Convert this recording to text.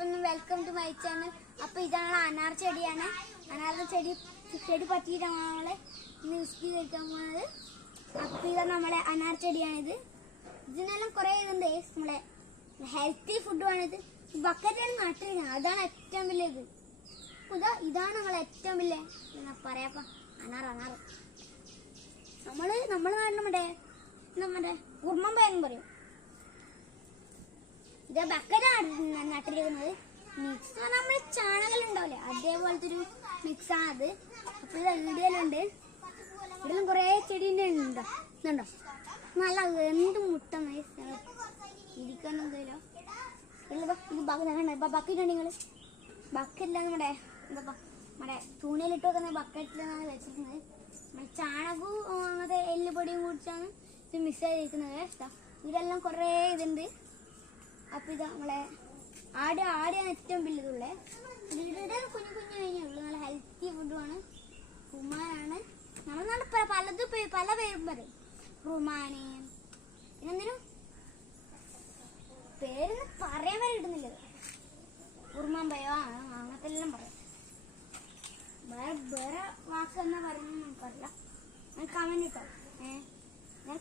അപ്പൊ welcome to my channel. അപ്പൊ ഇതാണ് അനാർ ചെടിയാണ്. അനാറിന്റെ ചെടി പറ്റിയിട്ടാണ് നമ്മളെ വിശദീകരിക്കാൻ പോകുന്നത്. അപ്പൊ ഇതാണ് നമ്മളെ അനാർ ചെടിയാണിത്. ഇതിനെല്ലാം കുറെ ഇതുണ്ട്. നമ്മളെ ഹെൽത്തി ഫുഡുമാണിത്. ബക്കറ്റാണ് നട്ടിരിക്കുന്നത്. അതാണ് ഏറ്റവും വലിയ ഇത്. ഇതാണ് നമ്മളെ ഏറ്റവും വലിയ പറയാപ്പ അനാർ. നമ്മള് നാട്ടിൽ നമ്മുടെ ഉർമ്മമ്പയെന്ന് പറയും. ഇത് ബക്കറ്റാണ് നട്ടിരിക്കുന്നത്. മിക്സ് എന്ന് പറഞ്ഞാൽ നമ്മള് ചാണകം ഉണ്ടാവില്ലേ, അതേപോലത്തെ ഒരു മിക്സ് ആണത്. അപ്പൊ ഇത് വീഡിയോയിലുണ്ട്. ഇവിടെയും കുറെ ചെടീൻ്റെ ഉണ്ടോ, ഇതുണ്ടോ നല്ല എന്ത് മുട്ട ഇരിക്കാനൊന്നുമില്ല. ഇത് ബക്കറ്റ് ഉണ്ട്. നിങ്ങള് ബക്കറ്റിലാണ് നമ്മുടെ തുണിയിലിട്ട് വെക്കുന്ന ബക്കറ്റിലാണ് വെച്ചിരിക്കുന്നത്. ചാണകവും അങ്ങനത്തെ എല്ലുപൊടിയും കുടിച്ചാണ് ഇത് മിക്സ് ചെയ്തിരിക്കുന്നത്. ഇതെല്ലാം കുറേ ഇതുണ്ട്. അപ്പൊ ഇത് നമ്മളെ ആടിയാണ് ഏറ്റവും വലുതുള്ളത്. ഇതിയുടെ കുഞ്ഞു കഴിഞ്ഞേ ഉള്ളു. നല്ല ഹെൽത്തി ഫുഡുമാണ്. റുമാനാണ്. നമ്മൾ നല്ല പല പേരും പറയും. റുമാന് പിന്നെന്തിനും പേരൊന്നും പറയാൻ വരെ ഇടുന്നില്ല. ഉറുമാമ്പയോ അങ്ങനത്തെ എല്ലാം പറയും. വേറെ വാക്കെന്നാ പറയുന്ന നമുക്കറിയില്ല. ഞാൻ കമന്റ് ഇട്ടോ. ഞാൻ